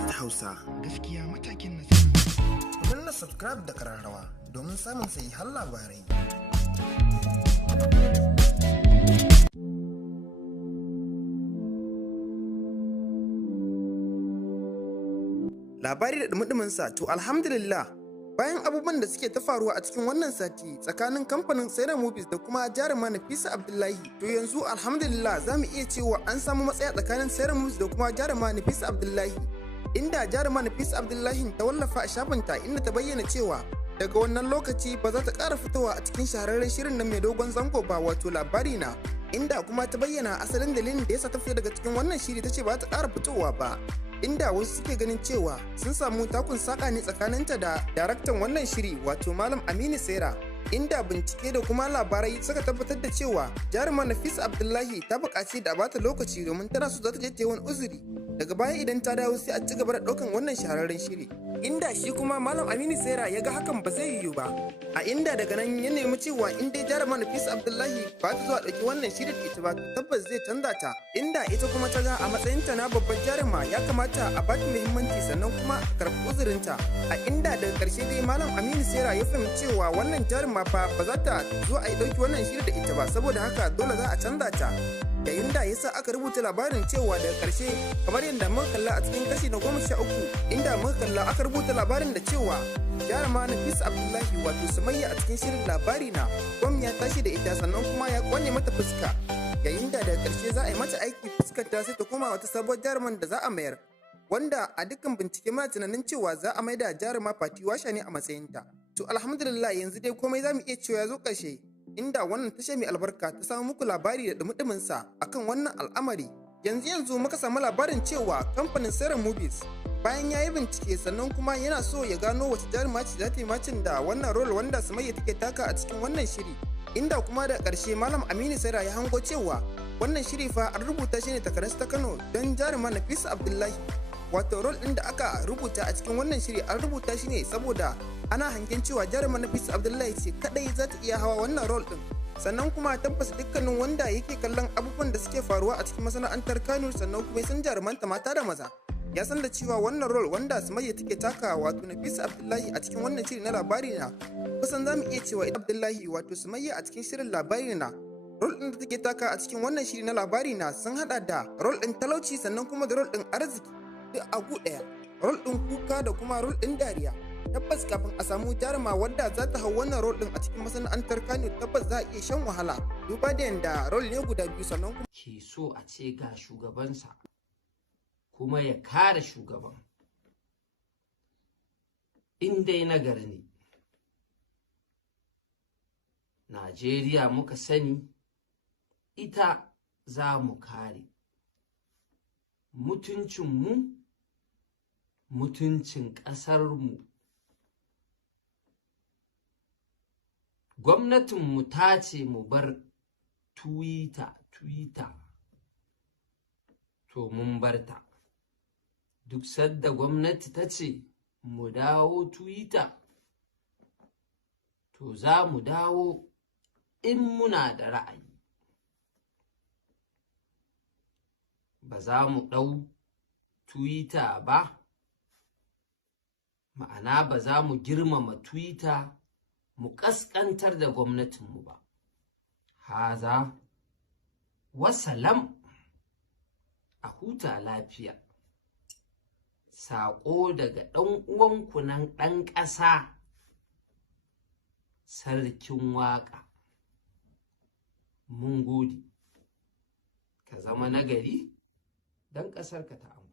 West Hausa. Gaskiya matakin nasara. Ku danna subscribe da kararrawa domin samun sahihan labarai. Labari da dumudumin sa to alhamdulillah. Bayan abubuwan da suke ta faruwa a cikin wannan sati tsakanin kamfanin Saira Movies da kuma jaruma Nafisa Abdullahi, to yanzu alhamdulillah za mu iya cewa an samu matsaya tsakanin Saira Movies da kuma jaruma Nafisa Abdullahi, inda jaruma Nafisa Abdullahi ta wallafa a shafinta inda ta bayyana cewa daga wannan lokaci ba za ta ƙara fitowa a cikin shahararren shirin nan mai dogon zango ba, wato labari na, inda kuma ta bayyana asalin dalilin da yasa ta fita daga cikin wannan shiri, ta ce ba ta ƙara fitowa ba. Inda wasu suke ganin cewa sun samu takun saka ne tsakaninta da daraktan wannan shiri, wato Malam Aminu Saira, inda bincike da kuma labarai suka tabbatar da cewa jarumar Nafisa Abdullahi ta buƙaci da bata lokaci domin tana so za ta je ta yi wani uzuri, daga baya idan ta dawo sai a ci gaba da ɗaukan wannan shahararren shiri, inda shi kuma Malam Aminu Saira ya ga hakan ba zai yiwu ba, a inda daga nan ya nemi cewa in dai jarumar Nafisa Abdullahi ba ta zuwa ɗauki wannan shiri da ita ba, tabbas zai canza ta, inda ita kuma ta ga a matsayinta na babban jaruma ya kamata a bata muhimmanci sannan kuma a karɓi uzurinta, a inda daga ƙarshe dai Malam Aminu Saira ya fahimci cewa wannan jaruma fa ba za ta zo a yi ɗauki wannan shiri da ita ba, saboda haka dole za a canza ta, yayin da yasa aka rubuta labarin cewa daga ƙarshe kamar yadda muka kalla a cikin kashi na 13, inda muka kalla aka rubuta labarin da cewa jaruma Nafisa Abdullahi wato Sumayya a cikin shirin labari na gwam ya tashi da ita sannan kuma ya kwane mata fuska, yayin da daga ƙarshe za a yi mata aiki fuskar ta sai ta koma wata sabuwar jaruman da za a mayar, wanda a dukkan bincike muna tunanin cewa za a maida jaruma Fati Washa ne a matsayinta. To alhamdulillah yanzu dai komai za mu iya cewa ya zo ƙarshe, inda wannan tasha mai albarka ta samu muku labari da dumudumin sa akan wannan al'amari. Yanzu muka samu labarin cewa kamfanin Saira Movies bayan ya yi bincike sannan kuma yana so ya gano wace jaruma ce za ta yi macin da wannan role wanda Sumayya take taka a cikin wannan shiri, inda kuma da ƙarshe Malam Aminu Saira ya hango cewa wannan shiri fa an rubuta shi ne takanas ta Kano don jaruma Nafisa Abdullahi, wato role ɗin da aka rubuta a cikin wannan shiri an rubuta shi ne saboda ana hangen cewa jaruma Nafisa Abdullahi ce kadai za ta iya hawa wannan role ɗin, sannan kuma tabbas dukkanin wanda yake kallon abubuwan da suke faruwa a cikin masana'antar Kano sannan kuma san jarumanta mata da maza ya san da cewa wannan role wanda Sumayya take taka wato Nafisa Abdullahi a cikin wannan shiri na labari na, kusan zamu iya cewa Abdullahi wato Sumayya a cikin shirin labari na role ɗin da take taka a cikin wannan shiri na labari na sun hada da role ɗin talauci sannan kuma da role ɗin arziki duk a gu ɗaya, role ɗin kuka da kuma role ɗin dariya. Tabbas kafin a samu jaruma wadda za ta hau wannan role ɗin a cikin masana'antar Kano tabbas za a iya shan wahala, duba da yanda role ne guda biyu sannan kuma ke so a ce ga shugabansa kuma ya kare shugaban in dai nagari ne. Najeriya muka sani, ita za mu kare mutuncinmu, mutuncin ƙasarmu. Gwamnatinmu ta ce mu bar Twitter, to mun barta. Duk sadda gwamnati ta ce mu dawo Twitter, to za mu dawo in muna da ra'ayi. Ba za mu ɗau Twitter ba, ma'ana ba za mu girmama Twitter mu ƙasƙantar da gwamnatinmu ba. Haza, wasalam, a huta lafiya. Saƙo daga ɗan uwanku nan ɗan ƙasa, sarkin waƙa. Mun gode, ka zama nagari don ƙasarka ta amfana.